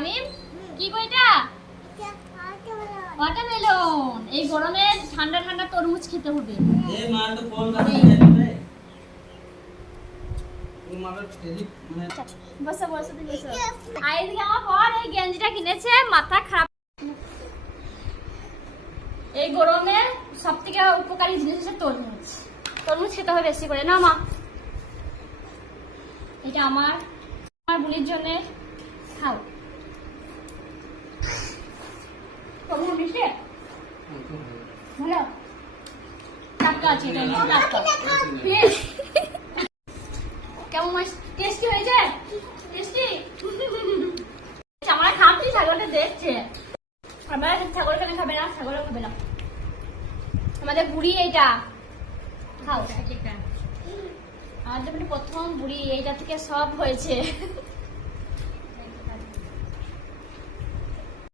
শামিম কি কইটা ওয়াটারমেলন। এই গরমে ঠান্ডা ঠান্ডা তরমুজ খেতে হবে। এই মাল তো ফোন করে দেবে ও মাল এদিক মানে বসো বসো তুমি বসো। আইদিকে আমার বর এই গেঞ্জিটা কিনেছে, মাথা খারাপ। এই গরমে সবথেকে উপকারী জিনিস হচ্ছে তরমুজ। তরমুজ খেতে হবে বেশি করে না মা। এটা আমার বুনির জন্য খাও। তরমুজ মিষ্টি ভালো টাটকা আছে, এটা টাটকা। কেমন টেস্টি হয়েছে? টেস্টি আমরা খাচ্ছি, ছাগলটা দেখছে। আমরা ছাগল কেন খাবে না? ছাগলও খাবে না। আমাদের বুড়ি এইটা খাও। আমার যেমন প্রথম বুড়ি, এইটা থেকে সব হয়েছে।